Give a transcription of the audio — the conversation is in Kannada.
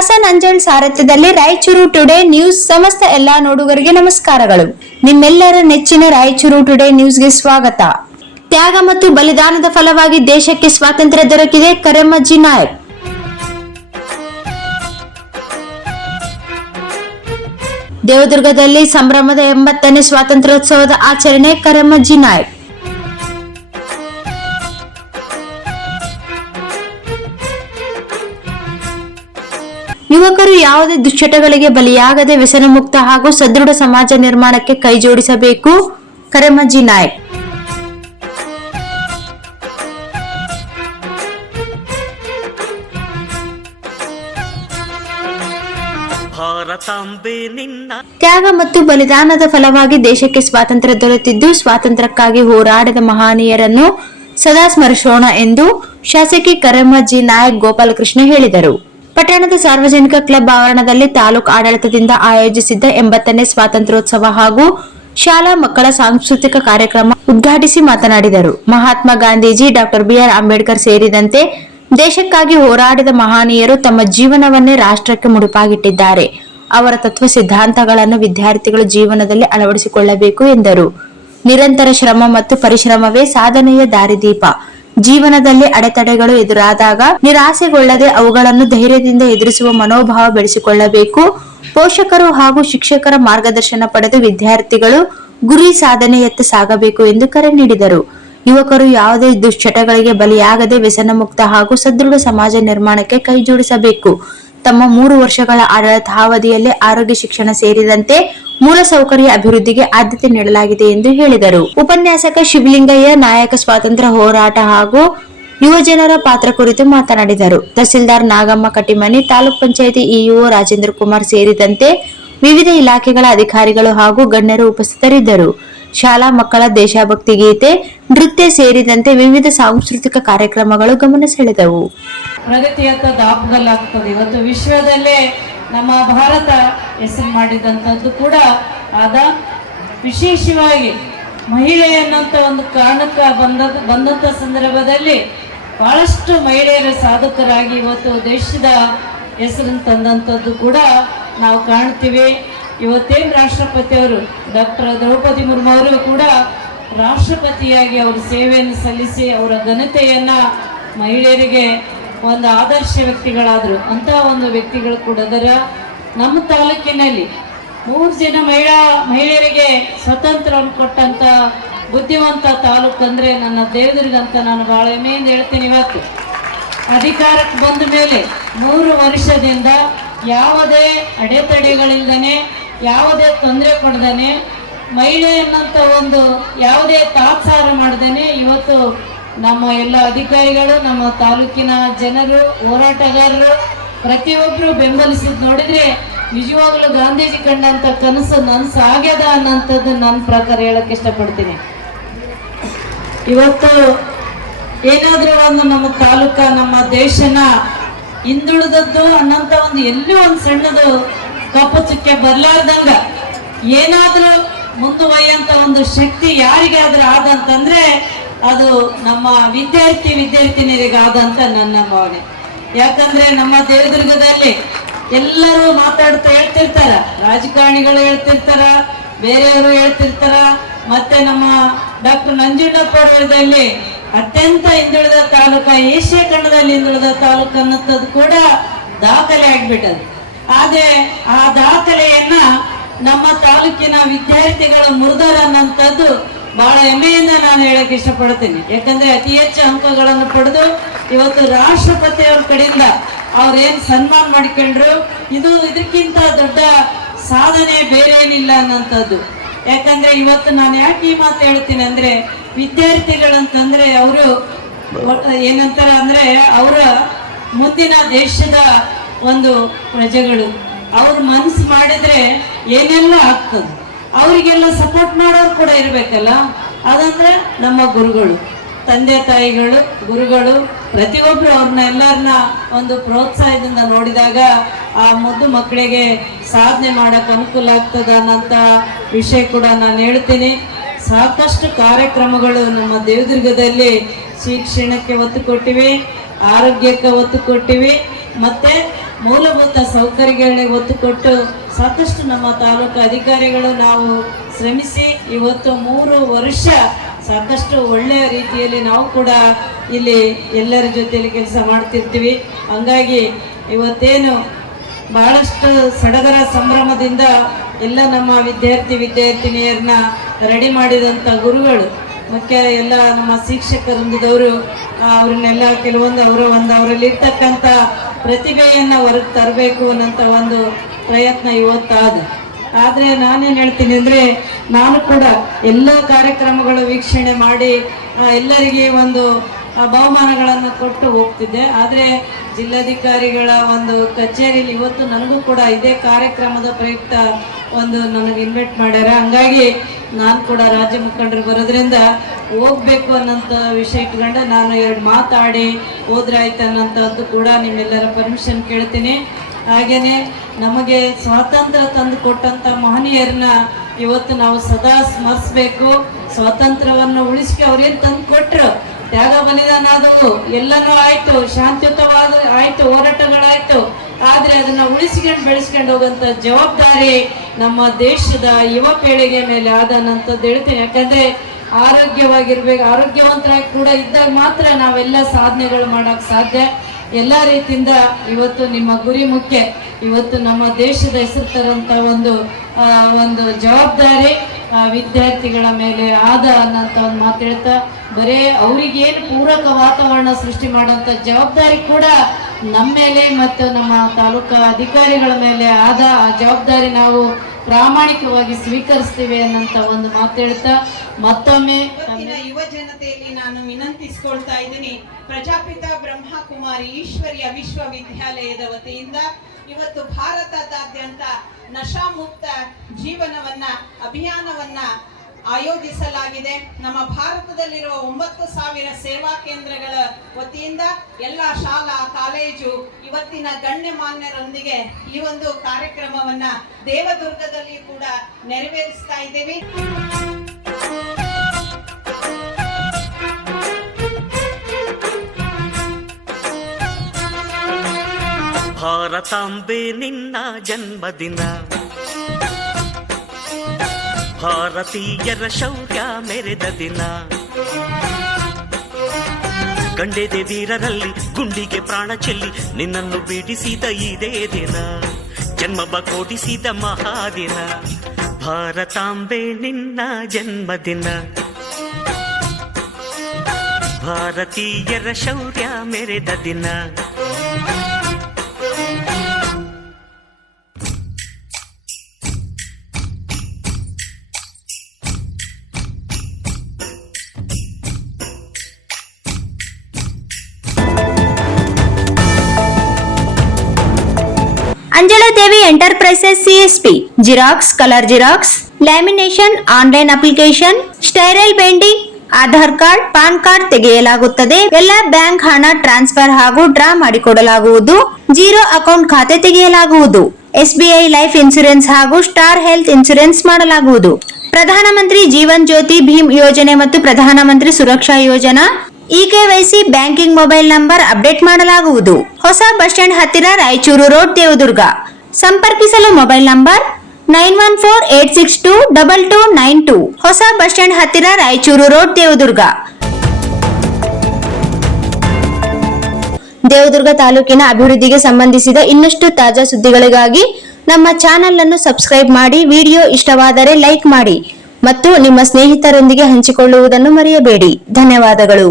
ಹಸನ್ ಅಂಜಲ್ ಸಾರಥ್ಯದಲ್ಲಿ ರಾಯಚೂರು ಟುಡೇ ನ್ಯೂಸ್ ಸಮಸ್ತ ಎಲ್ಲಾ ನೋಡುಗರಿಗೆ ನಮಸ್ಕಾರಗಳು. ನಿಮ್ಮೆಲ್ಲರ ನೆಚ್ಚಿನ ರಾಯಚೂರು ಟುಡೇ ನ್ಯೂಸ್ಗೆ ಸ್ವಾಗತ. ತ್ಯಾಗ ಮತ್ತು ಬಲಿದಾನದ ಫಲವಾಗಿ ದೇಶಕ್ಕೆ ಸ್ವಾತಂತ್ರ್ಯ ದೊರಕಿದೆ, ಕರೆಮಜ್ಜಿ ನಾಯಕ್. ದೇವದುರ್ಗದಲ್ಲಿ ಸಂಭ್ರಮದ 80ನೇ ಸ್ವಾತಂತ್ರ್ಯೋತ್ಸವದ ಆಚರಣೆ, ಕರೆಮಜ್ಜಿ ನಾಯಕ್. ಯುವಕರು ಯಾವುದೇ ದುಶ್ಚಟಗಳಿಗೆ ಬಲಿಯಾಗದೆ ವ್ಯಸನ ಮುಕ್ತ ಹಾಗೂ ಸದೃಢ ಸಮಾಜ ನಿರ್ಮಾಣಕ್ಕೆ ಕೈಜೋಡಿಸಬೇಕು, ಕರೆಮಜ್ಜಿ ನಾಯಕ್. ತ್ಯಾಗ ಮತ್ತು ಬಲಿದಾನದ ಫಲವಾಗಿ ದೇಶಕ್ಕೆ ಸ್ವಾತಂತ್ರ್ಯ ದೊರೆತಿದ್ದು, ಸ್ವಾತಂತ್ರ್ಯಕ್ಕಾಗಿ ಹೋರಾಡಿದ ಮಹನೀಯರನ್ನು ಸದಾ ಸ್ಮರಿಸೋಣ ಎಂದು ಶಾಸಕಿ ಕರೆಮಜ್ಜಿ ನಾಯಕ್ ಗೋಪಾಲಕೃಷ್ಣ ಹೇಳಿದರು. ಪಟ್ಟಣದ ಸಾರ್ವಜನಿಕ ಕ್ಲಬ್ ಆವರಣದಲ್ಲಿ ತಾಲೂಕು ಆಡಳಿತದಿಂದ ಆಯೋಜಿಸಿದ್ದ 80ನೇ ಸ್ವಾತಂತ್ರ್ಯೋತ್ಸವ ಹಾಗೂ ಶಾಲಾ ಮಕ್ಕಳ ಸಾಂಸ್ಕೃತಿಕ ಕಾರ್ಯಕ್ರಮ ಉದ್ಘಾಟಿಸಿ ಮಾತನಾಡಿದರು. Mahatma Gandhiji, doctor B R. ಅಂಬೇಡ್ಕರ್ ಸೇರಿದಂತೆ ದೇಶಕ್ಕಾಗಿ ಹೋರಾಡಿದ ಮಹನೀಯರು ತಮ್ಮ ಜೀವನವನ್ನೇ ರಾಷ್ಟ್ರಕ್ಕೆ ಮುಡಿಪಾಗಿಟ್ಟಿದ್ದಾರೆ. ಅವರ ತತ್ವ ಸಿದ್ಧಾಂತಗಳನ್ನು ವಿದ್ಯಾರ್ಥಿಗಳು ಜೀವನದಲ್ಲಿ ಅಳವಡಿಸಿಕೊಳ್ಳಬೇಕು ಎಂದರು. ನಿರಂತರ ಶ್ರಮ ಮತ್ತು ಪರಿಶ್ರಮವೇ ಸಾಧನೆಯ ದಾರಿದೀಪ. ಜೀವನದಲ್ಲಿ ಅಡೆತಡೆಗಳು ಎದುರಾದಾಗ ನಿರಾಸೆಗೊಳ್ಳದೆ ಅವುಗಳನ್ನು ಧೈರ್ಯದಿಂದ ಎದುರಿಸುವ ಮನೋಭಾವ ಬೆಳೆಸಿಕೊಳ್ಳಬೇಕು. ಪೋಷಕರು ಹಾಗೂ ಶಿಕ್ಷಕರ ಮಾರ್ಗದರ್ಶನ ಪಡೆದು ವಿದ್ಯಾರ್ಥಿಗಳು ಗುರಿ ಸಾಧನೆಯತ್ತ ಸಾಗಬೇಕು ಎಂದು ಕರೆ ನೀಡಿದರು. ಯುವಕರು ಯಾವುದೇ ದುಶ್ಚಟಗಳಿಗೆ ಬಲಿಯಾಗದೆ ವ್ಯಸನ ಮುಕ್ತ ಹಾಗೂ ಸದೃಢ ಸಮಾಜ ನಿರ್ಮಾಣಕ್ಕೆ ಕೈಜೋಡಿಸಬೇಕು. ತಮ್ಮ 3 ವರ್ಷಗಳ ಆಡಳಿತಾವಧಿಯಲ್ಲಿ ಆರೋಗ್ಯ, ಶಿಕ್ಷಣ ಸೇರಿದಂತೆ ಮೂಲಸೌಕರ್ಯ ಅಭಿವೃದ್ಧಿಗೆ ಆದ್ಯತೆ ನೀಡಲಾಗಿದೆ ಎಂದು ಹೇಳಿದರು. ಉಪನ್ಯಾಸಕ ಶಿವಲಿಂಗಯ್ಯ ನಾಯಕ ಸ್ವಾತಂತ್ರ್ಯ ಹೋರಾಟ ಹಾಗೂ ಯುವಜನರ ಪಾತ್ರ ಕುರಿತು ಮಾತನಾಡಿದರು. ತಹಸೀಲ್ದಾರ್ ನಾಗಮ್ಮ ಕಟ್ಟಿಮನಿ, ತಾಲೂಕ್ ಪಂಚಾಯಿತಿ ಇಒ ರಾಜೇಂದ್ರ ಕುಮಾರ್ ಸೇರಿದಂತೆ ವಿವಿಧ ಇಲಾಖೆಗಳ ಅಧಿಕಾರಿಗಳು ಹಾಗೂ ಗಣ್ಯರು ಉಪಸ್ಥಿತರಿದ್ದರು. ಶಾಲಾ ಮಕ್ಕಳ ದೇಶಭಕ್ತಿ ಗೀತೆ, ನೃತ್ಯ ಸೇರಿದಂತೆ ವಿವಿಧ ಸಾಂಸ್ಕೃತಿಕ ಕಾರ್ಯಕ್ರಮಗಳು ಗಮನ ಸೆಳೆದವು. ಪ್ರಗತಿಯತ್ತ ದಾಪುಗಾಲಾಗ್ತದೆ. ಇವತ್ತು ವಿಶ್ವದಲ್ಲೇ ನಮ್ಮ ಭಾರತ ಹೆಸರು ಮಾಡಿದಂಥದ್ದು ಕೂಡ ಆದ. ವಿಶೇಷವಾಗಿ ಮಹಿಳೆಯನ್ನಂತ ಒಂದು ಕಾರಣಕ್ಕೆ ಬಂದಂಥ ಸಂದರ್ಭದಲ್ಲಿ ಬಹಳಷ್ಟು ಮಹಿಳೆಯರು ಸಾಧಕರಾಗಿ ಇವತ್ತು ದೇಶದ ಹೆಸರನ್ನು ತಂದಂಥದ್ದು ಕೂಡ ನಾವು ಕಾಣ್ತೀವಿ. ಇವತ್ತೇನು ರಾಷ್ಟ್ರಪತಿಯವರು ಡಾಕ್ಟರ್ ದ್ರೌಪದಿ ಮುರ್ಮು ಅವರು ಕೂಡ ರಾಷ್ಟ್ರಪತಿಯಾಗಿ ಅವರು ಸೇವೆಯನ್ನು ಸಲ್ಲಿಸಿ ಅವರ ಘನತೆಯನ್ನ ಮಹಿಳೆಯರಿಗೆ ಒಂದು ಆದರ್ಶ ವ್ಯಕ್ತಿಗಳಾದರು. ಅಂತ ಒಂದು ವ್ಯಕ್ತಿಗಳು ಕೂಡ ಅದರ. ನಮ್ಮ ತಾಲೂಕಿನಲ್ಲಿ 3 ಜನ ಮಹಿಳೆಯರಿಗೆ ಸ್ವತಂತ್ರವನ್ನು ಕೊಟ್ಟಂತ ಬುದ್ಧಿವಂತ ತಾಲೂಕು ಅಂದ್ರೆ ನನ್ನ ದೇವದುರ್ಗ ಅಂತ ನಾನು ಬಹಳ ಹೆಮ್ಮೆಯಿಂದ ಹೇಳ್ತೀನಿ. ಇವತ್ತು ಅಧಿಕಾರಕ್ಕೆ ಬಂದ ಮೇಲೆ 3 ವರ್ಷದಿಂದ ಯಾವುದೇ ಅಡೆತಡೆಗಳಿಲ್ಲದೇ, ಯಾವುದೇ ತೊಂದರೆ ಕೊಡದೇನೆ, ಮಹಿಳೆಯನ್ನಂತ ಒಂದು ಯಾವುದೇ ತಾತ್ಸಾರ ಮಾಡದೇನೆ ಇವತ್ತು ನಮ್ಮ ಎಲ್ಲ ಅಧಿಕಾರಿಗಳು, ನಮ್ಮ ತಾಲೂಕಿನ ಜನರು, ಹೋರಾಟಗಾರರು ಪ್ರತಿಯೊಬ್ಬರು ಬೆಂಬಲಿಸಿದ್ ನೋಡಿದ್ರೆ ನಿಜವಾಗ್ಲೂ ಗಾಂಧೀಜಿ ಕಂಡಂತ ಕನಸು ನನಸು ಆಗ್ಯದ ಅನ್ನೋಂಥದ್ದು ನನ್ನ ಪ್ರಕಾರ ಹೇಳಕ್ ಇಷ್ಟಪಡ್ತೀನಿ. ಇವತ್ತು ಏನಾದ್ರೂ ಒಂದು ನಮ್ಮ ತಾಲೂಕ, ನಮ್ಮ ದೇಶನ ಹಿಂದುಳಿದದ್ದು ಅನ್ನಂತ ಒಂದು ಎಲ್ಲೂ ಒಂದು ಸಣ್ಣದು ಕಪ್ಪು ಚುಕ್ಕೆ ಬರ್ಲಾರ್ದಂಗ ಏನಾದ್ರೂ ಮುಂದುವರಿಯಂತ ಒಂದು ಶಕ್ತಿ ಯಾರಿಗಾದ್ರೂ ಆದಂತಂದ್ರೆ ಅದು ನಮ್ಮ ವಿದ್ಯಾರ್ಥಿನಿಯರಿಗೆ ಆದಂತ ನನ್ನ ಭಾವನೆ. ಯಾಕಂದ್ರೆ ನಮ್ಮ ದೇವದುರ್ಗದಲ್ಲಿ ಎಲ್ಲರೂ ಹೇಳ್ತಿರ್ತಾರ, ರಾಜಕಾರಣಿಗಳು ಹೇಳ್ತಿರ್ತಾರ, ಬೇರೆಯವರು ಹೇಳ್ತಿರ್ತಾರ. ಮತ್ತೆ ನಮ್ಮ ಡಾಕ್ಟರ್ ನಂಜುಂಡಪ್ಪರಲ್ಲಿ ಅತ್ಯಂತ ಹಿಂದುಳಿದ ತಾಲೂಕ, ಏಷ್ಯಾ ಖಂಡದಲ್ಲಿ ಹಿಂದುಳಿದ ತಾಲೂಕು ಅನ್ನೋದು ಕೂಡ ದಾಖಲೆ ಆಗ್ಬಿಟ್ಟದು. ಆದ್ರೆ ಆ ದಾಖಲೆಯನ್ನ ನಮ್ಮ ತಾಲೂಕಿನ ವಿದ್ಯಾರ್ಥಿಗಳು ಮುರಿದಾರ ಅನ್ನೋಂಥದ್ದು ಬಹಳ ಹೆಮ್ಮೆಯಿಂದ ನಾನು ಹೇಳಕ್ ಇಷ್ಟಪಡ್ತೀನಿ. ಯಾಕಂದ್ರೆ ಅತಿ ಹೆಚ್ಚು ಅಂಕಗಳನ್ನು ಪಡೆದು ಇವತ್ತು ರಾಷ್ಟ್ರಪತಿಯವ್ರ ಕಡೆಯಿಂದ ಅವ್ರೇನ್ ಸನ್ಮಾನ ಮಾಡಿಕೊಂಡ್ರು, ಇದಕ್ಕಿಂತ ದೊಡ್ಡ ಸಾಧನೆ ಬೇರೆ ಏನಿಲ್ಲ ಅನ್ನೋಂಥದ್ದು. ಯಾಕಂದ್ರೆ ಇವತ್ತು ನಾನು ಯಾಕೆ ಈ ಮಾತು ಹೇಳ್ತೀನಿ ಅಂದ್ರೆ, ವಿದ್ಯಾರ್ಥಿಗಳಂತಂದ್ರೆ ಅವರು ಏನಂತಾರ ಅಂದ್ರೆ ಅವರ ಮುಂದಿನ ದೇಶದ ಒಂದು ಪ್ರಜೆಗಳು. ಅವ್ರ ಮನಸ್ಸು ಮಾಡಿದ್ರೆ ಏನೆಲ್ಲ ಆಗ್ತದೆ. ಅವರಿಗೆಲ್ಲ ಸಪೋರ್ಟ್ ಮಾಡೋರು ಕೂಡ ಇರ್ಬೇಕಲ್ಲ. ಅದಂದ್ರೆ ನಮ್ಮ ಗುರುಗಳು, ತಂದೆ ತಾಯಿಗಳು, ಗುರುಗಳು ಪ್ರತಿಯೊಬ್ರು ಅವ್ರನ್ನ ಎಲ್ಲರನ್ನ ಒಂದು ಪ್ರೋತ್ಸಾಹದಿಂದ ನೋಡಿದಾಗ ಆ ಮುದ್ದು ಮಕ್ಕಳಿಗೆ ಸಾಧನೆ ಮಾಡಕ್ ಅನುಕೂಲ ಆಗ್ತದ ಅನ್ನೋಂಥ ವಿಷಯ ಕೂಡ ನಾನು ಹೇಳ್ತೀನಿ. ಸಾಕಷ್ಟು ಕಾರ್ಯಕ್ರಮಗಳು ನಮ್ಮ ದೇವದುರ್ಗದಲ್ಲಿ ಶಿಕ್ಷಣಕ್ಕೆ ಒತ್ತು ಕೊಟ್ಟಿವಿ, ಆರೋಗ್ಯಕ್ಕೆ ಒತ್ತು ಕೊಟ್ಟಿವಿ, ಮತ್ತೆ ಮೂಲಭೂತ ಸೌಕರ್ಯಗಳಿಗೆ ಒತ್ತು ಕೊಟ್ಟು ಸಾಕಷ್ಟು ನಮ್ಮ ತಾಲೂಕು ಅಧಿಕಾರಿಗಳು ನಾವು ಶ್ರಮಿಸಿ ಇವತ್ತು 3 ವರ್ಷ ಸಾಕಷ್ಟು ಒಳ್ಳೆಯ ರೀತಿಯಲ್ಲಿ ನಾವು ಕೂಡ ಇಲ್ಲಿ ಎಲ್ಲರ ಜೊತೆಯಲ್ಲಿ ಕೆಲಸ ಮಾಡ್ತಿರ್ತೀವಿ. ಹಂಗಾಗಿ ಇವತ್ತೇನು ಬಹಳಷ್ಟು ಸಡಗರ ಸಂಭ್ರಮದಿಂದ ಎಲ್ಲ ನಮ್ಮ ವಿದ್ಯಾರ್ಥಿನಿಯರನ್ನ ರೆಡಿ ಮಾಡಿದಂಥ ಗುರುಗಳು ಮುಖ್ಯ ಎಲ್ಲ ನಮ್ಮ ಶಿಕ್ಷಕರೊಂದಿದವರು ಅವ್ರನ್ನೆಲ್ಲ ಕೆಲವೊಂದು ಅವರಲ್ಲಿ ಇರ್ತಕ್ಕಂಥ ಪ್ರತಿಭೆಯನ್ನು ಹೊರಗೆ ತರಬೇಕು ಅನ್ನೋಂಥ ಒಂದು ಪ್ರಯತ್ನ ಇವತ್ತಾದ. ಆದರೆ ನಾನೇನು ಹೇಳ್ತೀನಿ ಅಂದರೆ ನಾನು ಕೂಡ ಎಲ್ಲ ಕಾರ್ಯಕ್ರಮಗಳು ವೀಕ್ಷಣೆ ಮಾಡಿ ಎಲ್ಲರಿಗೆ ಒಂದು ಬಹುಮಾನಗಳನ್ನು ಕೊಟ್ಟು ಹೋಗ್ತಿದ್ದೆ. ಆದರೆ ಜಿಲ್ಲಾಧಿಕಾರಿಗಳ ಒಂದು ಕಚೇರಿಯಲ್ಲಿ ಇವತ್ತು ನನಗೂ ಕೂಡ ಇದೇ ಕಾರ್ಯಕ್ರಮದ ಪ್ರಯುಕ್ತ ಒಂದು ನನಗೆ ಇನ್ವೈಟ್ ಮಾಡ್ಯಾರ. ಹಂಗಾಗಿ ನಾನು ಕೂಡ ರಾಜ್ಯ ಮುಖಂಡರು ಬರೋದ್ರಿಂದ ಹೋಗ್ಬೇಕು ಅನ್ನೋಂಥ ವಿಷಯ ಇಟ್ಕೊಂಡು ನಾನು 2 ಮಾತಾಡಿ ಹೋದ್ರೆ ಆಯ್ತು ಅನ್ನೋಂಥದ್ದು ಕೂಡ ನಿಮ್ಮೆಲ್ಲರ ಪರ್ಮಿಷನ್ ಕೇಳ್ತೀನಿ. ಹಾಗೆಯೇ ನಮಗೆ ಸ್ವಾತಂತ್ರ್ಯ ತಂದು ಕೊಟ್ಟಂಥ ಮಹನೀಯರನ್ನ ಇವತ್ತು ನಾವು ಸದಾ ಸ್ಮರಿಸಬೇಕು. ಸ್ವಾತಂತ್ರ್ಯವನ್ನು ಉಳಿಸ್ಕೆ ಅವ್ರೇನು ತಂದು ಕೊಟ್ಟರು, ತ್ಯಾಗ ಬಲಿದಾನ ಆದವು, ಎಲ್ಲನೂ ಆಯ್ತು, ಶಾಂತಿಯುತವಾದ ಆಯ್ತು, ಹೋರಾಟಗಳಾಯ್ತು. ಆದ್ರೆ ಅದನ್ನ ಉಳಿಸ್ಕೊಂಡು ಬೆಳೆಸ್ಕೊಂಡು ಹೋಗುವಂತ ಜವಾಬ್ದಾರಿ ನಮ್ಮ ದೇಶದ ಯುವ ಪೀಳಿಗೆ ಮೇಲೆ ಆದನಂತದ್ದು ಹೇಳ್ತೀನಿ. ಯಾಕಂದ್ರೆ ಆರೋಗ್ಯವಾಗಿರ್ಬೇಕು, ಆರೋಗ್ಯವಂತರಾಗಿ ಕೂಡ ಇದ್ದಾಗ ಮಾತ್ರ ನಾವೆಲ್ಲ ಸಾಧನೆಗಳು ಮಾಡಕ್ ಸಾಧ್ಯ. ಎಲ್ಲ ರೀತಿಯಿಂದ ಇವತ್ತು ನಿಮ್ಮ ಗುರಿ ಮುಖ್ಯ. ಇವತ್ತು ನಮ್ಮ ದೇಶದ ಹೆಸರು ತರಂತ ಒಂದು ಜವಾಬ್ದಾರಿ ವಿದ್ಯಾರ್ಥಿಗಳ ಮೇಲೆ ಆದ ಅನ್ನೋಂಥ ಒಂದು ಮಾತು ಹೇಳ್ತಾ, ಬರೇ ಅವ್ರಿಗೇನು ಪೂರಕ ವಾತಾವರಣ ಸೃಷ್ಟಿ ಮಾಡೋಂಥ ಜವಾಬ್ದಾರಿ ಕೂಡ ನಮ್ಮ ಮೇಲೆ ಮತ್ತು ನಮ್ಮ ತಾಲೂಕಾ ಅಧಿಕಾರಿಗಳ ಮೇಲೆ ಆದ. ಆ ಜವಾಬ್ದಾರಿ ನಾವು ಪ್ರಾಮಾಣಿಕವಾಗಿ ಸ್ವೀಕರಿಸ್ತೀವಿ ಅನ್ನೋಂಥ ಒಂದು ಮಾತು ಹೇಳ್ತಾ ಮತ್ತೊಮ್ಮೆ ಯುವ ಜನತೆಯಲ್ಲಿ ನಾನು ವಿನಂತಿಸಿಕೊಳ್ತಾ ಇದ್ದೀನಿ. ಪ್ರಜಾಪಿತ ಬ್ರಹ್ಮಕುಮಾರಿ ಈಶ್ವರ್ಯ ವಿಶ್ವವಿದ್ಯಾಲಯದ ವತಿಯಿಂದ ಇವತ್ತು ಭಾರತದಾದ್ಯಂತ ನಶಾಮುಕ್ತ ಜೀವನವನ್ನ ಅಭಿಯಾನವನ್ನ ಆಯೋಜಿಸಲಾಗಿದೆ. ನಮ್ಮ ಭಾರತದಲ್ಲಿರುವ 9,000 ಸೇವಾ ಕೇಂದ್ರಗಳ ವತಿಯಿಂದ ಎಲ್ಲ ಶಾಲಾ ಕಾಲೇಜು ಇವತ್ತಿನ ಗಣ್ಯಮಾನ್ಯರೊಂದಿಗೆ ಈ ಒಂದು ಕಾರ್ಯಕ್ರಮವನ್ನ ದೇವದುರ್ಗದಲ್ಲಿ ಕೂಡ ನೆರವೇರಿಸ್ತಾ ಇದ್ದೇವೆ. ಭಾರತಾಂಬೆ ನಿನ್ನ ಜನ್ಮದಿನ, ಭಾರತೀಯರ ಶೌರ್ಯ ಮೆರೆದ ದಿನ, ಗಂಡೆದೆ ವೀರರಲ್ಲಿ ಗುಂಡಿಗೆ ಪ್ರಾಣ ಚೆಲ್ಲಿ ನಿನ್ನನ್ನು ಬಿಡಿಸಿದ ಇದೇ ದಿನ, ಜನ್ಮವ ಕೊಡಿಸಿದ ಮಹಾದಿನ. ಭಾರತಾಂಬೆ ನಿನ್ನ ಜನ್ಮದಿನ, ಭಾರತೀಯರ ಶೌರ್ಯ ಮೆರೆದ ದಿನ. Anjala Devi enterprises CSP xerox, colour xerox, lamination, online application, spiral binding, Aadhaar card, PAN card ತೆಗೆಯಲಾಗುತ್ತದೆ. ಎಲ್ಲ ಬ್ಯಾಂಕ್ ಹಣ ಟ್ರಾನ್ಸ್ಫರ್ ಹಾಗೂ ಡ್ರಾ ಮಾಡಿಕೊಡಲಾಗುವುದು. ಜೀರೋ ಅಕೌಂಟ್ ಖಾತೆ ತೆಗೆಯಲಾಗುವುದು. ಎಸ್ಬಿಐ ಲೈಫ್ ಇನ್ಸೂರೆನ್ಸ್ ಹಾಗೂ ಸ್ಟಾರ್ ಹೆಲ್ತ್ ಇನ್ಸೂರೆನ್ಸ್ ಮಾಡಲಾಗುವುದು. ಪ್ರಧಾನಮಂತ್ರಿ ಜೀವನ್ ಜ್ಯೋತಿ ಭೀಮ್ ಯೋಜನೆ ಮತ್ತು ಪ್ರಧಾನಮಂತ್ರಿ ಸುರಕ್ಷಾ ಯೋಜನಾ eKYC banking mobile number update ಮಾಡಲಾಗುವುದು. ಹೊಸ ಬಸ್ ಸ್ಟ್ಯಾಂಡ್ ಹತ್ತಿರ ರಾಯಚೂರು ರೋಡ್, ದೇವದುರ್ಗ. ಸಂಪರ್ಕಿಸಲು ಮೊಬೈಲ್ ನಂಬರ್ 9148622292. ಹೊಸ ಬಸ್ ಸ್ಟ್ಯಾಂಡ್ ಹತ್ತಿರ ರಾಯಚೂರು ರೋಡ್, ದೇವದುರ್ಗ. ದೇವದುರ್ಗ ತಾಲೂಕಿನ ಅಭಿವೃದ್ಧಿಗೆ ಸಂಬಂಧಿಸಿದ ಇನ್ನಷ್ಟು ತಾಜಾ ಸುದ್ದಿಗಳಿಗಾಗಿ ನಮ್ಮ ಚಾನೆಲ್ ಅನ್ನು ಸಬ್ಸ್ಕ್ರೈಬ್ ಮಾಡಿ. ವಿಡಿಯೋ ಇಷ್ಟವಾದರೆ ಲೈಕ್ ಮಾಡಿ ಮತ್ತು ನಿಮ್ಮ ಸ್ನೇಹಿತರೊಂದಿಗೆ ಹಂಚಿಕೊಳ್ಳುವುದನ್ನು ಮರೆಯಬೇಡಿ. ಧನ್ಯವಾದಗಳು.